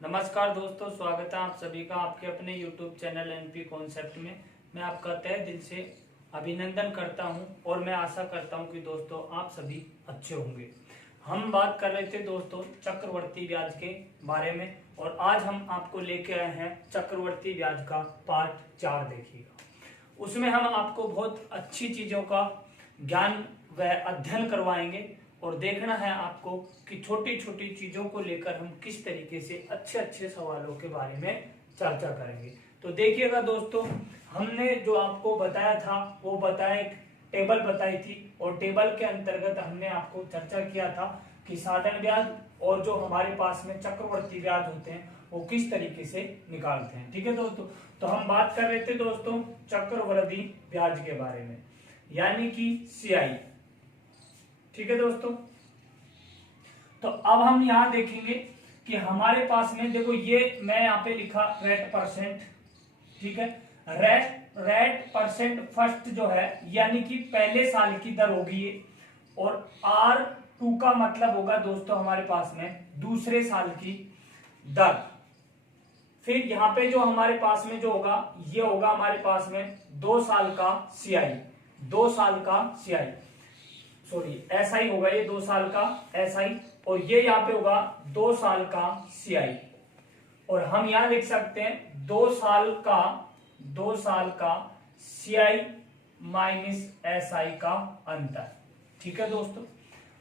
नमस्कार दोस्तों, स्वागत है आप सभी का आपके अपने YouTube चैनल एनपी कॉन्सेप्ट में। मैं आपका तहे दिल से अभिनंदन करता हूं और मैं आशा करता हूं कि दोस्तों आप सभी अच्छे होंगे। हम बात कर रहे थे दोस्तों चक्रवर्ती ब्याज के बारे में और आज हम आपको लेके आए हैं चक्रवर्ती ब्याज का पार्ट 4 देखिएगा। उसमें हम आपको बहुत अच्छी चीजों का ज्ञान व अध्ययन करवाएंगे और देखना है आपको कि छोटी छोटी चीजों को लेकर हम किस तरीके से अच्छे अच्छे सवालों के बारे में चर्चा करेंगे। तो देखिएगा दोस्तों, हमने जो आपको बताया था वो बताया एक टेबल बताई थी और टेबल के अंतर्गत हमने आपको चर्चा किया था कि साधारण ब्याज और जो हमारे पास में चक्रवर्ती ब्याज होते हैं वो किस तरीके से निकालते हैं। ठीक है दोस्तों, तो हम बात कर रहे थे दोस्तों चक्रवृद्धि ब्याज के बारे में, यानी कि सीआई। ठीक है दोस्तों, तो अब हम यहां देखेंगे कि हमारे पास में देखो ये मैं यहाँ पे लिखा रेट परसेंट। ठीक है, रेट परसेंट फर्स्ट जो है यानी कि पहले साल की दर होगी ये, और R2 का मतलब होगा दोस्तों हमारे पास में दूसरे साल की दर। फिर यहाँ पे जो हमारे पास में जो होगा ये होगा हमारे पास में 2 साल का सीआई, 2 साल का सीआई सॉरी एसआई होगा ये 2 साल का एसआई, और ये यहाँ पे होगा 2 साल का सीआई। और हम यहां लिख सकते हैं 2 साल का सीआई माइनस एसआई का अंतर। ठीक है दोस्तों,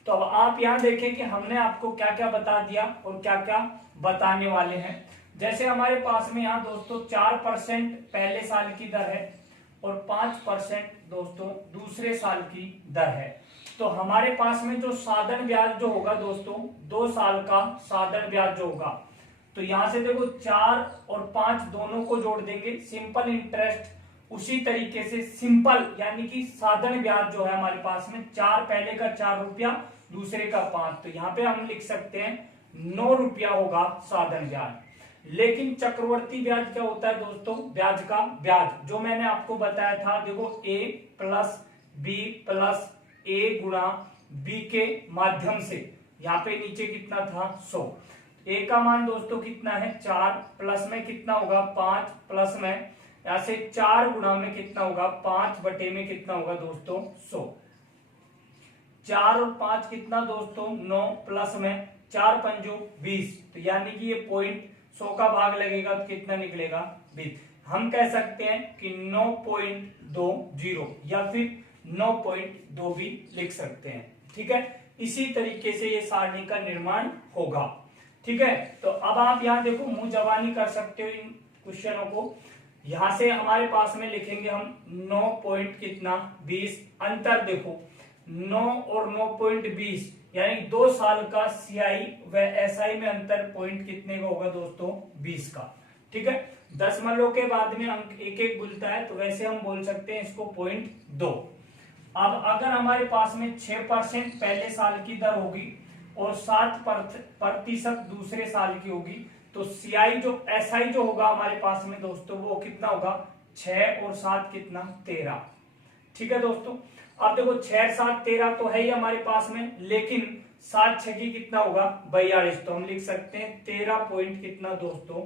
तो अब आप यहां देखें कि हमने आपको क्या क्या बता दिया और क्या क्या बताने वाले हैं। जैसे हमारे पास में यहाँ दोस्तों 4% पहले साल की दर है और 5% दोस्तों दूसरे साल की दर है। तो हमारे पास में जो साधारण ब्याज जो होगा दोस्तों 2 साल का साधारण ब्याज जो होगा, तो यहां से देखो 4 और 5 दोनों को जोड़ देंगे, सिंपल इंटरेस्ट। उसी तरीके से सिंपल यानी कि साधारण ब्याज जो है हमारे पास में 4 पहले का 4 रुपया दूसरे का 5, तो यहाँ पे हम लिख सकते हैं 9 रुपया होगा साधारण ब्याज। लेकिन चक्रवर्ती ब्याज क्या होता है दोस्तों, ब्याज का ब्याज जो मैंने आपको बताया था, देखो A plus B plus A गुणा B के माध्यम से, यहाँ पे नीचे कितना था 100। A का मान दोस्तों कितना है 4, प्लस में कितना होगा 5, प्लस में यहाँ से 4 गुणा में कितना होगा 5 बटे में कितना होगा दोस्तों 100। 4 और 5 कितना दोस्तों 9, प्लस में 4 पंजो 20, तो यानी कि ये पॉइंट 100 का भाग लगेगा तो कितना निकलेगा 20। हम कह सकते हैं कि 9.20 या फिर 9.2 भी लिख सकते हैं। ठीक है, इसी तरीके से ये सारणी का निर्माण होगा। ठीक है, तो अब आप यहाँ देखो मुंह जबानी कर सकते हो इन क्वेश्चनों को। यहां से हमारे पास में लिखेंगे हम 9 पॉइंट कितना 20, अंतर देखो 9 और 9.20 यानी 2 साल का सीआई व एसआई में अंतर पॉइंट कितने का होगा दोस्तों 20 का। ठीक है, दशमलव के बाद में अंक एक एक बुलता है, तो वैसे हम बोल सकते हैं इसको 0.2। अब अगर हमारे पास में 6% पहले साल की दर होगी और 7% दूसरे साल की होगी, तो सीआई जो एसआई जो होगा हमारे पास में दोस्तों वो कितना होगा 6 और 7 कितना 13। ठीक है दोस्तों, अब देखो 6 7 13 तो है ही हमारे पास में, लेकिन 7 6 की कितना होगा 42, तो हम लिख सकते हैं 13 पॉइंट कितना दोस्तों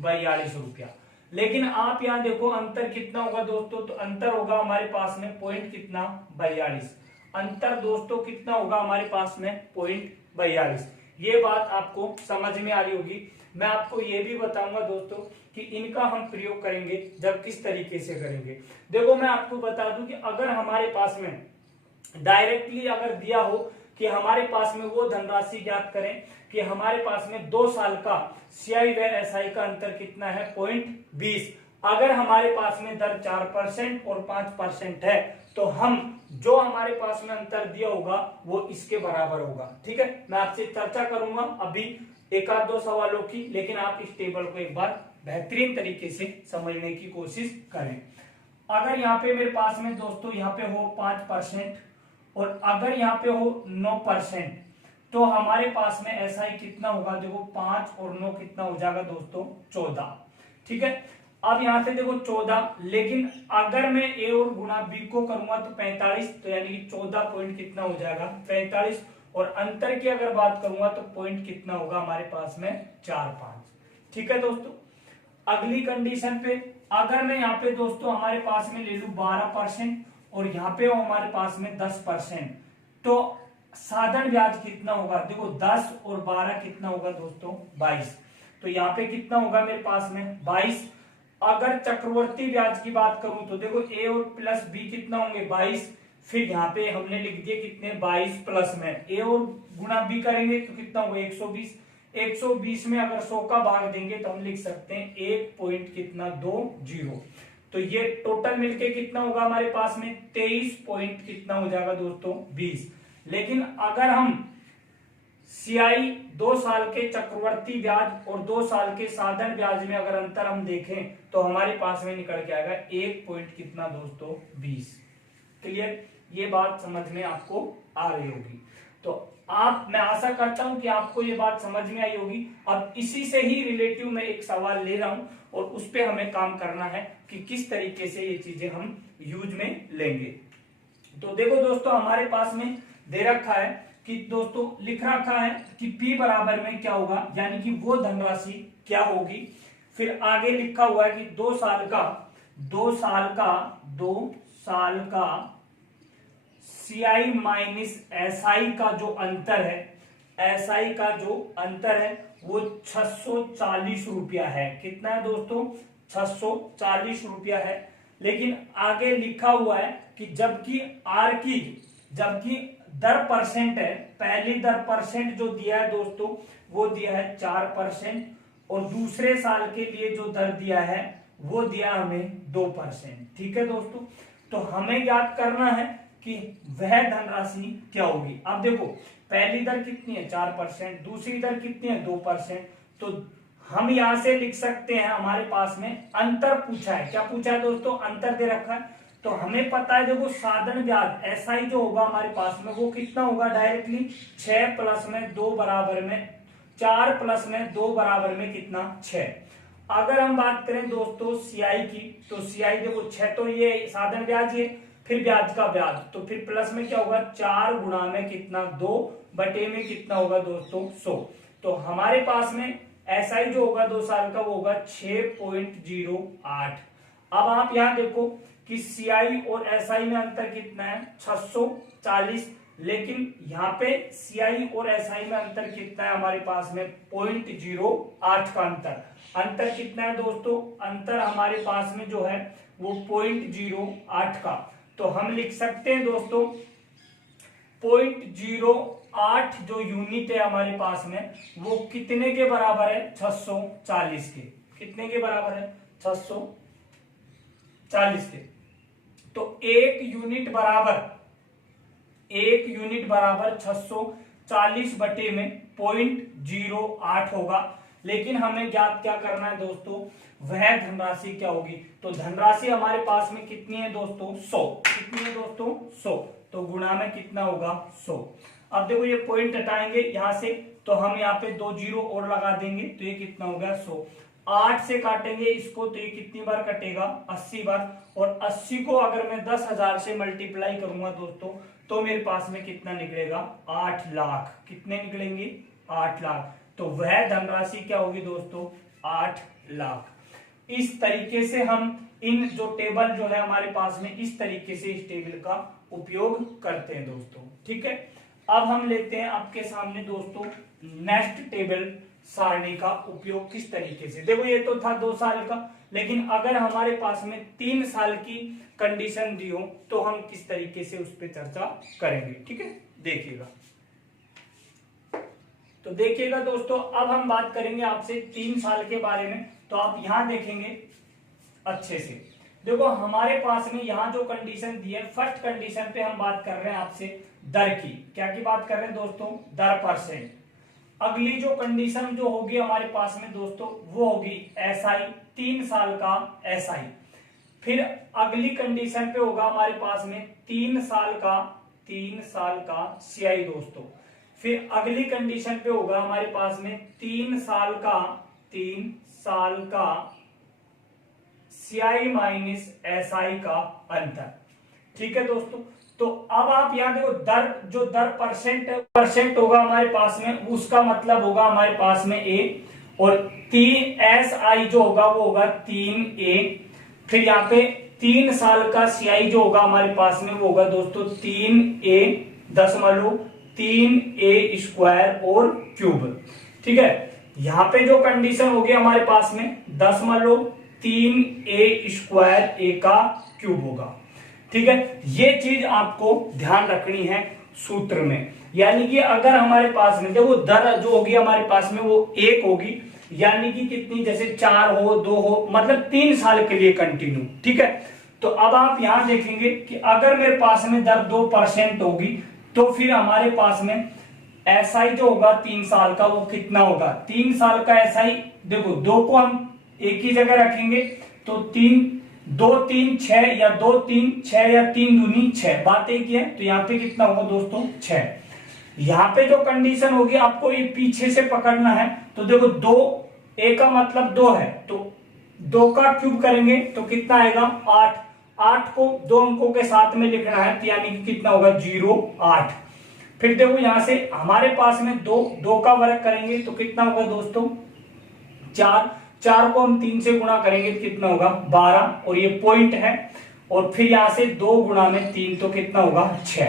42 रुपया। लेकिन आप यहाँ देखो अंतर कितना होगा दोस्तों, तो अंतर होगा हमारे पास में पॉइंट कितना 42, अंतर दोस्तों कितना होगा हमारे पास में पॉइंट 42। ये बात आपको समझ में आ रही होगी। मैं आपको ये भी बताऊंगा दोस्तों कि इनका हम प्रयोग करेंगे जब किस तरीके से करेंगे। देखो मैं आपको बता दूं कि अगर हमारे पास में डायरेक्टली अगर दिया हो कि हमारे पास में वो धनराशि ज्ञात करें कि हमारे पास में 2 साल का सीआई व एसआई का अंतर कितना है 0.20, अगर हमारे पास में दर 4% और 5% है तो हम जो हमारे पास में अंतर दिया होगा वो इसके बराबर होगा। ठीक है, मैं आपसे चर्चा करूंगा अभी एक आध 2 सवालों की, लेकिन आप इस टेबल को एक बार बेहतरीन तरीके से समझने की कोशिश करें। अगर यहाँ पे मेरे पास में दोस्तों यहाँ पे हो 5% और अगर यहाँ पे हो 9%, तो हमारे पास में एसआई कितना होगा, देखो 5 और 9 कितना हो जाएगा दोस्तों 14। ठीक है, अब यहां से देखो 14, लेकिन अगर मैं ए और गुणा बी को करूंगा तो 45, तो यानी कि 14 पॉइंट कितना हो जाएगा 45, और अंतर की अगर बात करूंगा तो पॉइंट कितना होगा हमारे पास में 4 5। ठीक है दोस्तों। अगली कंडीशन पे अगर मैं यहाँ पे दोस्तों हमारे पास में ले लूं 12% और यहाँ पे हमारे पास में 10%, तो साधन ब्याज कितना होगा? देखो 10 और 12 कितना होगा दोस्तों? 22। तो यहाँ पे कितना होगा मेरे पास में? 22। अगर चक्रवर्ती ब्याज की बात करूं तो देखो ए और प्लस बी कितना होंगे? 22। फिर यहाँ पे हमने लिख दिए कितने? 22 प्लस में ए और गुणा बी करेंगे तो कितना होगा? 120। 120 में अगर 100 का भाग देंगे तो हम लिख सकते हैं 1 पॉइंट कितना? 20। तो ये टोटल मिलके कितना होगा हमारे पास में? 23 पॉइंट कितना हो जाएगा दोस्तों? 20। लेकिन अगर हम सीआई 2 साल के चक्रवर्ती ब्याज और 2 साल के साधन ब्याज में अगर अंतर हम देखें तो हमारे पास में निकल के आएगा 1 पॉइंट कितना दोस्तों? 20। क्लियर? ये बात समझ में आपको आ रही होगी। तो मैं आशा करता हूं कि आपको ये बात समझ में आई होगी। अब इसी से ही रिलेटिव मैं एक सवाल ले रहा हूं और उस पे हमें काम करना है कि किस तरीके से ये चीजें हम यूज में लेंगे। तो देखो दोस्तों हमारे पास में दे रखा है कि दोस्तों लिख रखा है कि P बराबर में क्या होगा, यानी कि वो धनराशि क्या होगी। फिर आगे लिखा हुआ है कि 2 साल का सीआई माइनस एसआई का जो अंतर है, वो 640 रुपया है। कितना है दोस्तों? 640 रुपया है। लेकिन आगे लिखा हुआ है कि जबकि दर परसेंट है, पहली दर परसेंट जो दिया है दोस्तों वो दिया है 4%, और दूसरे साल के लिए जो दर दिया है वो दिया हमें 2%। ठीक है दोस्तों। तो हमें याद करना है कि वह धनराशि क्या होगी। अब देखो पहली दर कितनी है? 4%, दूसरी दर कितनी है? 2%। तो हम यहां से लिख सकते हैं, हमारे पास में अंतर पूछा है। क्या पूछा है दोस्तों? अंतर दे रखा है। तो हमें पता है देखो साधन ब्याज एसआई जो होगा हमारे पास में वो कितना होगा? डायरेक्टली 6 प्लस में 2 बराबर में 4 प्लस में 2 बराबर में कितना? 6। अगर हम बात करें दोस्तों सीआई की, तो सीआई देखो 6 तो ये साधन ब्याज है, फिर ब्याज का ब्याज, तो फिर प्लस में क्या होगा? 4 गुणा में कितना? 2 बटे में कितना होगा दोस्तों? 100। तो हमारे पास में एसआई जो होगा 2 साल का वो होगा 6.08। अब आप यहां देखो कि सीआई और एसआई में अंतर कितना है? 640। लेकिन यहाँ पे सीआई और एसआई में अंतर कितना है? हमारे पास में 0.08 का अंतर कितना है दोस्तों? अंतर हमारे पास में जो है वो 0.08 का। तो हम लिख सकते हैं दोस्तों 0.08 जो यूनिट है हमारे पास में वो कितने के बराबर है? 640 के। कितने के बराबर है? 640 के। तो एक यूनिट बराबर 640 बटे में 0.08 होगा। लेकिन हमें ज्ञात क्या करना है दोस्तों? वह धनराशि क्या होगी? तो धनराशि हमारे पास में कितनी है दोस्तों? 100। कितनी है दोस्तों? 100। तो गुणा में कितना होगा? 100। अब देखो ये पॉइंट हटाएंगे यहां से, तो हम यहाँ पे 2 जीरो और लगा देंगे, तो ये कितना हो गया? 100। 8 से काटेंगे इसको तो ये कितनी बार कटेगा? 80 बार। और 80 को अगर मैं 10,000 से मल्टीप्लाई करूंगा दोस्तों तो मेरे पास में कितना निकलेगा? 8 लाख। कितने निकलेंगे? 8 लाख। तो वह धनराशि क्या होगी दोस्तों? 8 लाख। इस तरीके से हम इन जो टेबल जो है हमारे पास में, इस तरीके से इस टेबल का उपयोग करते हैं दोस्तों। ठीक है। अब हम लेते हैं आपके सामने दोस्तों नेक्स्ट टेबल सारणी का उपयोग किस तरीके से। देखो ये तो था 2 साल का, लेकिन अगर हमारे पास में 3 साल की कंडीशन दी हो तो हम किस तरीके से उस पर चर्चा करेंगे। ठीक है, देखिएगा। तो देखिएगा दोस्तों, अब हम बात करेंगे आपसे 3 साल के बारे में। तो आप यहां देखेंगे अच्छे से। देखो हमारे पास में यहां जो कंडीशन दी है, फर्स्ट कंडीशन पे हम बात कर रहे हैं आपसे दर की। क्या की बात कर रहे हैं दोस्तों? दर परसेंट। अगली जो कंडीशन जो होगी हमारे पास में दोस्तों वो होगी एसआई, 3 साल का एसआई। फिर अगली कंडीशन पे होगा हमारे पास में 3 साल का सीआई दोस्तों। फिर अगली कंडीशन पे होगा हमारे पास में 3 साल का सीआई माइनस एसआई का अंतर। ठीक है दोस्तों। तो अब आप यहां देखो दर परसेंट होगा हमारे पास में, उसका मतलब होगा हमारे पास में ए, और 3SI जो होगा वो होगा 3A। फिर यहाँ पे 3 साल का CI जो होगा हमारे पास में वो होगा दोस्तों 3A दशमलव 3A स्क्वायर और क्यूब। ठीक है, यहाँ पे जो कंडीशन होगी हमारे पास में दशमलव 3A स्क्वायर A का क्यूब होगा। ठीक है, ये चीज आपको ध्यान रखनी है सूत्र में। यानी कि अगर हमारे पास में देखो दर जो होगी हमारे पास में वो 1 होगी, यानी कि कितनी, जैसे 4 हो 2 हो, मतलब 3 साल के लिए कंटिन्यू। ठीक है, तो अब आप यहां देखेंगे कि अगर मेरे पास में दर 2% होगी तो फिर हमारे पास में SI जो होगा 3 साल का वो कितना होगा। 3 साल का SI देखो 2 को हम एक ही जगह रखेंगे तो 2 3 6 या 2 3 6 या 3 दूनी 6, बात एक ही है। तो यहाँ पे कितना होगा दोस्तों 6। यहाँ पे जो कंडीशन होगी आपको ये पीछे से पकड़ना है। तो देखो 2 A का मतलब 2 है, तो 2 का क्यूब करेंगे तो कितना आएगा 8। 8 को 2 अंकों के साथ में लिखना है, तो यानी कि कितना होगा 0 8। फिर देखो यहां से हमारे पास में 2 का वर्ग करेंगे तो कितना होगा दोस्तों 4। 4 को हम 3 से गुणा करेंगे तो कितना होगा 12, और ये पॉइंट है। और फिर यहां से 2 गुणा में 3 तो कितना होगा 6।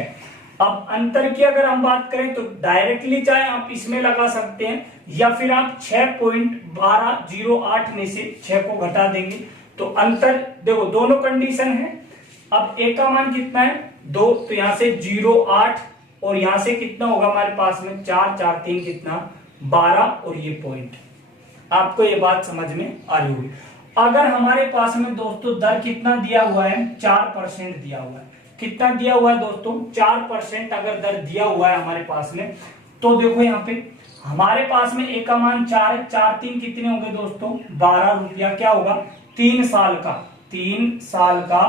अब अंतर की अगर हम बात करें तो डायरेक्टली चाहे आप इसमें लगा सकते हैं, या फिर आप 6.1208 में से 6 को घटा देंगे तो अंतर देखो दोनों कंडीशन है। अब A का मान कितना है 2, तो यहां से 0 8, और यहां से कितना होगा हमारे पास में 4 4 3 कितना 12, और ये पॉइंट। आपको ये बात समझ में आ रही होगी। अगर हमारे पास में दोस्तों दर कितना दिया हुआ है 4% दिया हुआ है। कितना दिया हुआ है दोस्तों 4% अगर दर दिया हुआ है हमारे पास में, तो देखो यहाँ पे हमारे पास में A का मान 4 है, 4 3 कितने होंगे दोस्तों 12 रुपया। क्या होगा 3 साल का, 3 साल का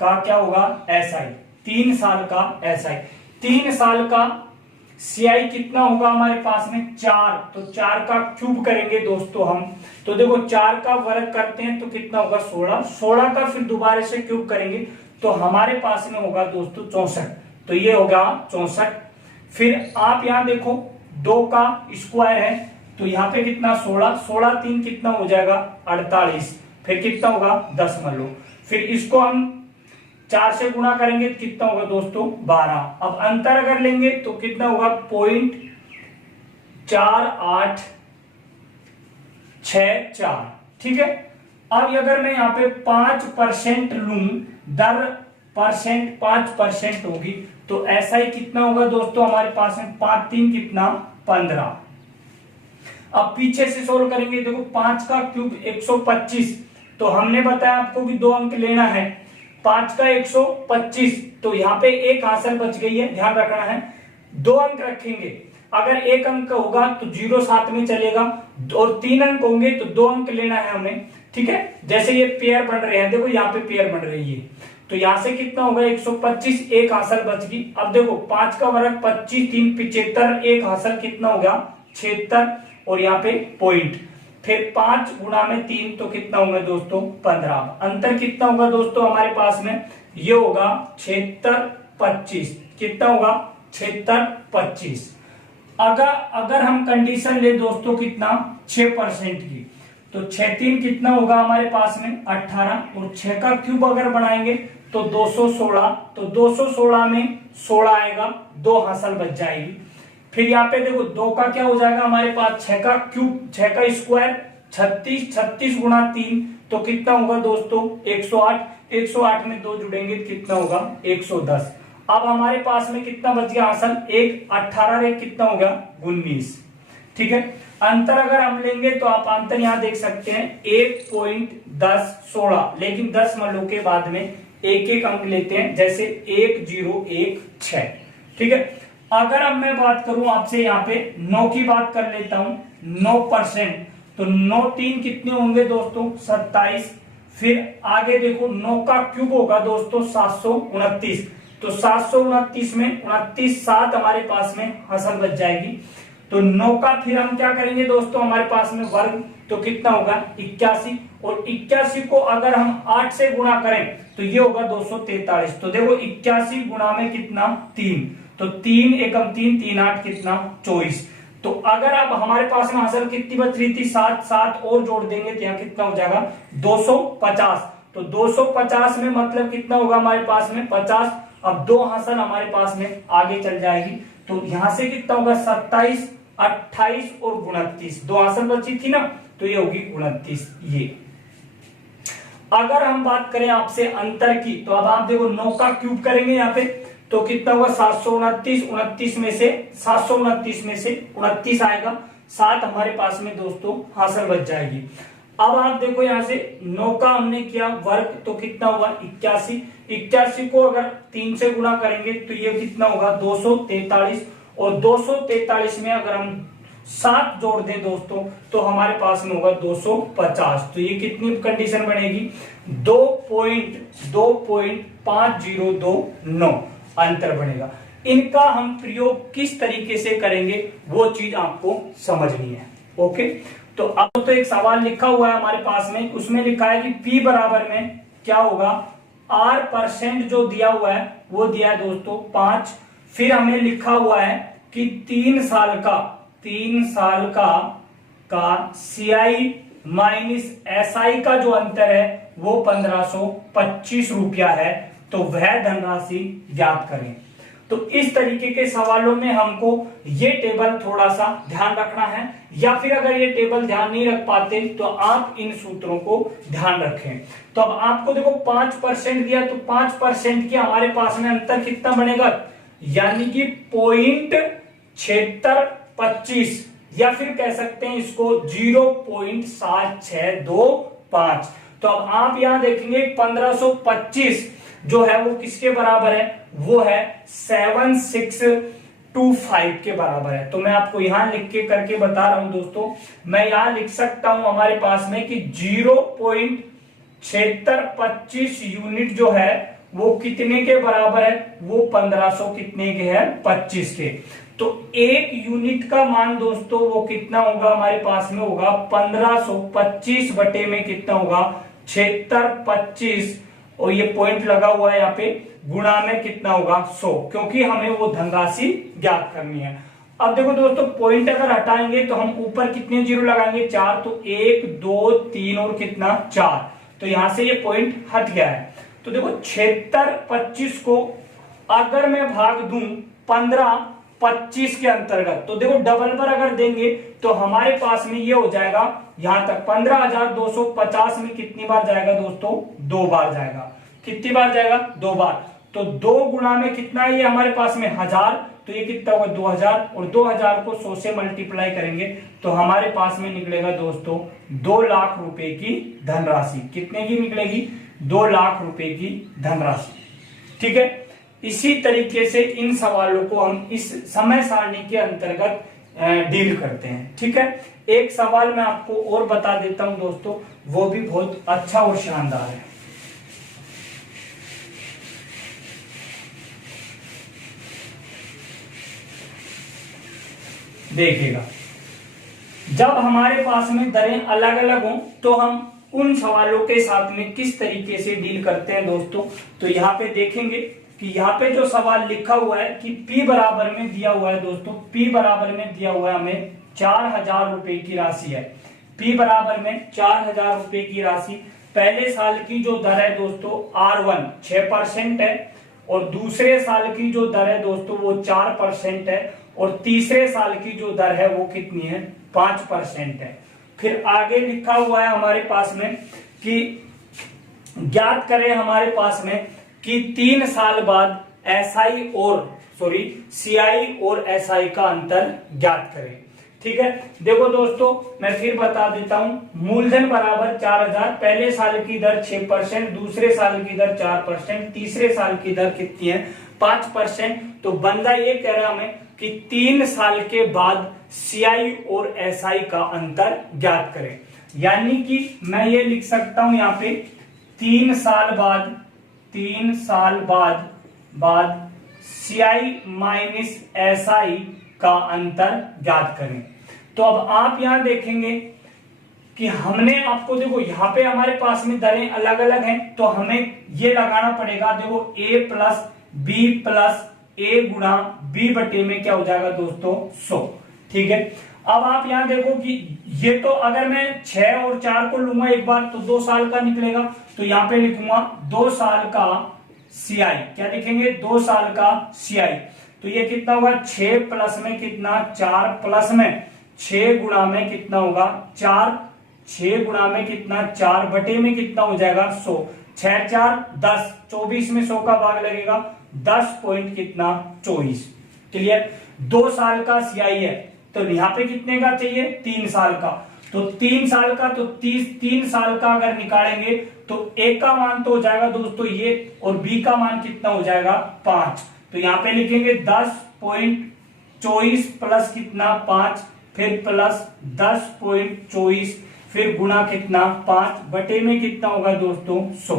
क्या होगा SI, 3 साल का SI। 3 साल का CI कितना होगा हमारे पास में 4, तो 4 का क्यूब करेंगे दोस्तों हम। तो देखो 4 का वर्ग करते हैं तो कितना होगा 16। 16 का फिर दोबारा से क्यूब करेंगे तो हमारे पास में होगा दोस्तों 64, तो ये होगा 64। फिर आप यहां देखो 2 का स्क्वायर है तो यहाँ पे कितना 16, 16 3 कितना हो जाएगा 48, फिर कितना होगा दशमलव। फिर इसको हम 4 से गुणा करेंगे तो कितना होगा दोस्तों 12। अब अंतर अगर लेंगे तो कितना होगा 0.4864। ठीक है, अब अगर मैं यहाँ पे 5% लूं, दर परसेंट 5% होगी तो ऐसा ही कितना होगा दोस्तों हमारे पास में 5 3 कितना 15। अब पीछे से सोल्व करेंगे, देखो 5 का क्यूब 125, तो हमने बताया आपको कि 2 अंक लेना है। 5 का 125, तो यहाँ पे एक हासिल बच गई है, ध्यान रखना है। 2 अंक रखेंगे, अगर 1 अंक होगा तो 0 साथ में चलेगा, और 3 अंक होंगे तो 2 अंक लेना है हमें। ठीक है, जैसे ये पेयर बन रहे हैं, देखो यहाँ पे पेयर बन रही है, तो यहां से कितना होगा 125, एक हासिल बच गई। अब देखो 5 का वर्ग 25 3 75, एक हासिल कितना होगा 76, और यहाँ पे पॉइंट। फिर 5 गुणा में 3 तो कितना होगा दोस्तों 15। अंतर कितना होगा दोस्तों हमारे पास में, ये होगा 76 25। कितना होगा 76 25। अगर हम कंडीशन ले दोस्तों कितना 6% की, तो 6 3 कितना होगा हमारे पास में 18, और 6 का क्यूब अगर बनाएंगे तो 216, तो 216 में 16 आएगा, 2 हासिल बच जाएगी। फिर यहाँ पे देखो 2 का क्या हो जाएगा हमारे पास 6 का क्यूब, 6 का स्क्वायर 36, 36 गुणा 3 तो कितना होगा दोस्तों 108। 108 में 2 जुड़ेंगे तो कितना होगा 110। अब हमारे पास में कितना बच गया हासिल, एक 18 एक कितना हो गया 19। ठीक है, अंतर अगर हम लेंगे तो आप अंतर यहां देख सकते हैं 1.1016, लेकिन दशमलव के बाद में एक एक अंक लेते हैं, जैसे 1016। ठीक है, अगर अब मैं बात करूं आपसे यहाँ पे 9 की बात कर लेता हूं, 9%, तो 9 3 कितने होंगे दोस्तों 27। फिर आगे देखो 9 का क्यूब होगा दोस्तों 729, तो 729 में 29 7 हमारे पास में हासिल बच जाएगी। तो 9 का फिर हम क्या करेंगे दोस्तों हमारे पास में वर्ग, तो कितना होगा 81, और 81 को अगर हम 8 से गुणा करें तो ये होगा 243। तो देखो 81 गुणा में कितना 3, तो 3 एकम 3 3 8 कितना 24। तो अगर आप हमारे पास में हासिल कितनी बच रही थी, 7 7 और जोड़ देंगे तो यहाँ कितना हो जाएगा 250। तो 250 में मतलब कितना होगा हमारे पास में 50। अब 2 हासिल हमारे पास में आगे चल जाएगी, तो यहां से कितना होगा 27 28 और 29, 2 हासिल बची थी ना, तो ये होगी 29। ये अगर हम बात करें आपसे अंतर की, तो अब आप देखो 9 का क्यूब करेंगे यहाँ पे, तो कितना होगा 729, 29 में से 729 में से 29 आएगा, 7 हमारे पास में दोस्तों हासिल बच जाएगी। अब आप देखो यहां से 9 का हमने किया वर्ग, तो कितना होगा 81, 81 को अगर 3 से गुणा करेंगे तो ये कितना होगा 243, और 243 में अगर हम 7 जोड़ दें दोस्तों तो हमारे पास में होगा 250। तो ये कितनी कंडीशन बनेगी 2.5029 अंतर बनेगा। इनका हम प्रयोग किस तरीके से करेंगे वो चीज आपको समझनी है। ओके, तो अब तो एक सवाल लिखा हुआ है हमारे पास में, उसमें लिखा है कि P बराबर में क्या होगा, R% जो दिया हुआ है वो दिया है दोस्तों 5। फिर हमें लिखा हुआ है कि 3 साल का CI माइनस SI का जो अंतर है वो 1525 रुपया है, तो वह धनराशि ज्ञात करें। तो इस तरीके के सवालों में हमको ये टेबल थोड़ा सा ध्यान रखना है, या फिर अगर ये टेबल ध्यान नहीं रख पाते तो आप इन सूत्रों को ध्यान रखें। तो अब आपको देखो 5% दिया, तो 5% की हमारे पास में अंतर कितना बनेगा, यानी कि 0.7625, या फिर कह सकते हैं इसको 0.7625। तो अब आप यहां देखेंगे 1525 जो है वो किसके बराबर है, वो है 7625 के बराबर है। तो मैं आपको यहां लिख के करके बता रहा हूं दोस्तों, मैं यहां लिख सकता हूं हमारे पास में कि 0.7625 यूनिट जो है वो कितने के बराबर है, वो 1500 कितने के है 25 के। तो 1 यूनिट का मान दोस्तों वो कितना होगा हमारे पास में होगा 1525 बटे में कितना होगा 7625, और ये पॉइंट लगा हुआ है यहाँ पे, गुणा में कितना होगा 100, क्योंकि हमें वो धनराशि ज्ञात करनी है। अब देखो दोस्तों पॉइंट अगर हटाएंगे तो हम ऊपर कितने जीरो लगाएंगे 4, तो 1 2 3 और कितना 4, तो यहां से ये पॉइंट हट गया है। तो देखो 7625 को अगर मैं भाग दूं 1525 के अंतर्गत, तो देखो डबल पर अगर देंगे तो हमारे पास में ये हो जाएगा यहां तक 15250 में कितनी बार जाएगा दोस्तों, 2 बार जाएगा। कितनी बार जाएगा 2 बार, तो 2 गुणा में कितना है ये हमारे पास में 1000, तो ये कितना होगा 2000, और 2000 को 100 से मल्टीप्लाई करेंगे तो हमारे पास में निकलेगा दोस्तों 2 लाख रुपए की धनराशि। कितने की निकलेगी 2 लाख रुपए की धनराशि। ठीक है, इसी तरीके से इन सवालों को हम इस समय सारणी के अंतर्गत डील करते हैं। ठीक है, एक सवाल मैं आपको और बता देता हूं दोस्तों, वो भी बहुत अच्छा और शानदार है। देखिएगा, जब हमारे पास में दरें अलग अलग हों तो हम उन सवालों के साथ में किस तरीके से डील करते हैं दोस्तों। तो यहाँ पे देखेंगे कि यहाँ पे जो सवाल लिखा हुआ है कि P बराबर में दिया हुआ है दोस्तों, P बराबर में दिया हुआ है हमें 4000 रुपए की राशि है। P बराबर में 4000 रुपए की राशि, पहले साल की जो दर है दोस्तों R1 6% है, और दूसरे साल की जो दर है दोस्तों वो 4% है, और तीसरे साल की जो दर है वो कितनी है 5% है। फिर आगे लिखा हुआ है हमारे पास में कि ज्ञात करें हमारे पास में कि 3 साल बाद CI और SI का अंतर ज्ञात करें। ठीक है, देखो दोस्तों मैं फिर बता देता हूं, मूलधन बराबर 4000, पहले साल की दर 6%, दूसरे साल की दर 4%, तीसरे साल की दर कितनी है 5%। तो बंदा ये कह रहा हमें कि 3 साल के बाद CI और SI का अंतर ज्ञात करें, यानी कि मैं ये लिख सकता हूं यहाँ पे 3 साल बाद CI माइनस SI का अंतर ज्ञात करें। तो अब आप यहां देखेंगे कि हमने आपको देखो यहाँ पे हमारे पास में दरें अलग अलग हैं, तो हमें ये लगाना पड़ेगा, देखो A plus B plus A गुणा B बटे में क्या हो जाएगा दोस्तों 100। ठीक है। अब आप यहाँ देखो कि ये तो अगर मैं 6 और 4 को लूंगा एक बार तो 2 साल का निकलेगा, तो यहाँ पे लिखूंगा 2 साल का CI। क्या लिखेंगे? 2 साल का CI। तो ये कितना होगा? 6 प्लस में कितना? 4 प्लस में 6 गुणा में कितना होगा? 4। 6 गुणा में कितना? 4 बटे में कितना हो जाएगा? 100। 6 4 10, 24 में 100 का भाग लगेगा, 10 पॉइंट कितना? 24। क्लियर? 2 साल का CI है, तो यहाँ पे कितने का चाहिए? 3 साल का। तो 3 साल का, तो 3 साल का अगर निकालेंगे तो A का मान तो हो जाएगा दोस्तों ये, और B का मान कितना हो जाएगा? 5। तो यहाँ पे लिखेंगे 10.24 प्लस कितना? 5, फिर प्लस 10.24, फिर गुणा कितना? 5 बटे में कितना होगा दोस्तों? 100।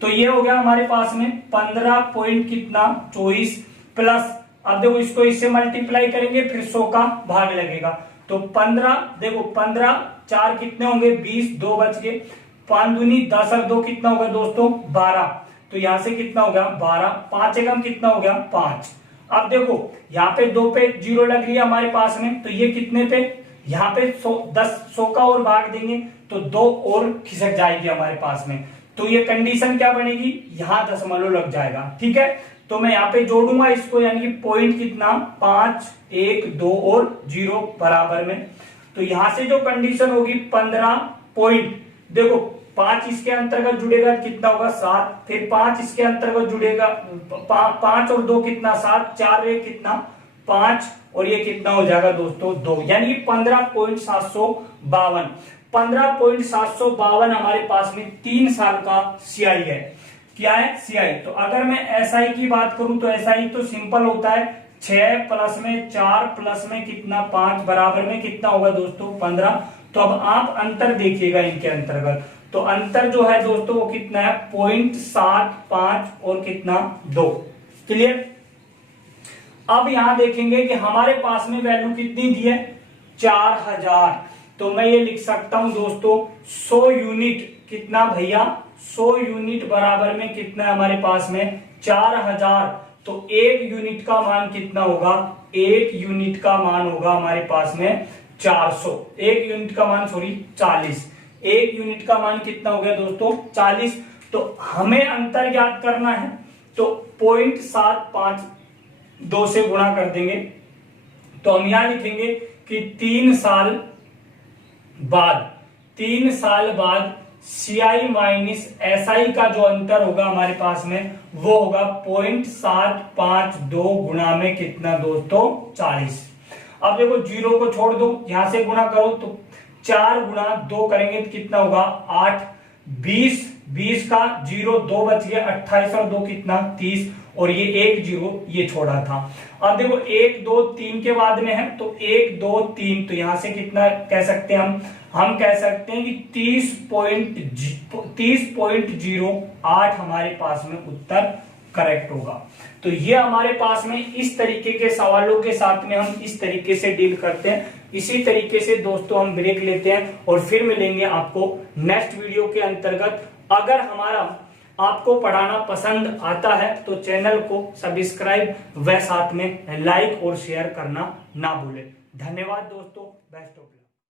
तो ये हो गया हमारे पास में 15 पॉइंट कितना? 24 प्लस, अब देखो इसको इससे मल्टीप्लाई करेंगे, फिर 100 का भाग लगेगा। तो 15, देखो 15 4 कितने होंगे? 20, 2 बच गए, 5 दूनी 10 और 2 कितना होगा दोस्तों? 12। तो यहां से कितना हो गया? 12। 5 एकम कितना हो गया? 5। अब देखो यहाँ पे 2 पे 0 लग रही है हमारे पास में, तो ये कितने पे? यहाँ पे 100 का और भाग देंगे तो 2 और खिसक जाएगी हमारे पास में। तो ये कंडीशन क्या बनेगी? यहाँ दशमलव लग जाएगा। ठीक है, तो मैं यहाँ पे जोड़ूंगा इसको, यानी कि पॉइंट कितना? 5, 1, 2 और 0 बराबर में। तो यहां से जो कंडीशन होगी 15 पॉइंट, देखो 5 इसके अंतर्गत जुड़ेगा कितना होगा? 7, फिर 5 इसके अंतर्गत जुड़ेगा, 5 और 2 कितना? 7, 4 1 कितना? 5, और ये कितना हो जाएगा दोस्तों? 2, यानी 15.752। 15.752 हमारे पास में 3 साल का CI है। क्या है? CI। तो अगर मैं SI की बात करूं तो SI तो सिंपल होता है, 6 प्लस में 4 प्लस में कितना? 5 बराबर में कितना होगा दोस्तों? 15। तो अब आप अंतर देखिएगा इनके अंतर्गत, तो अंतर जो है दोस्तों वो कितना है? 0.75 और कितना? 2। क्लियर? अब यहां देखेंगे कि हमारे पास में वैल्यू कितनी दी है? 4000। तो मैं ये लिख सकता हूं दोस्तों 100 यूनिट कितना भैया? 100 यूनिट बराबर में कितना है हमारे पास में? 4000। तो 1 यूनिट का मान कितना होगा? 1 यूनिट का मान होगा हमारे पास में 400। 1 यूनिट का मान 40। 1 यूनिट का मान कितना हो गया दोस्तों? 40। तो हमें अंतर ज्ञात करना है, तो 0.75 2 से गुणा कर देंगे, तो हम यहां लिखेंगे कि 3 साल बाद CI माइनस SI का जो अंतर होगा हमारे पास में वो होगा 0.752 गुणा में कितना दोस्तों? 40। अब देखो 0 को छोड़ दो, यहां से गुणा करो तो 4 गुणा 2 करेंगे तो कितना होगा? 8। 20 का 0 2 बच गया, 28 और 2 कितना? 30, और ये 1 0 ये छोड़ा था। अब देखो 1 2 3 के बाद में है, तो 1 2 3, तो यहां से कितना कह सकते हैं हम कह सकते हैं कि 30.08 हमारे पास में उत्तर करेक्ट होगा। तो ये हमारे पास में इस तरीके के सवालों के साथ में हम इस तरीके से डील करते हैं। इसी तरीके से दोस्तों हम ब्रेक लेते हैं और फिर मिलेंगे आपको नेक्स्ट वीडियो के अंतर्गत। अगर हमारा आपको पढ़ाना पसंद आता है तो चैनल को सब्सक्राइब व साथ में लाइक और शेयर करना ना भूलें। धन्यवाद दोस्तों, बेस्ट ऑफ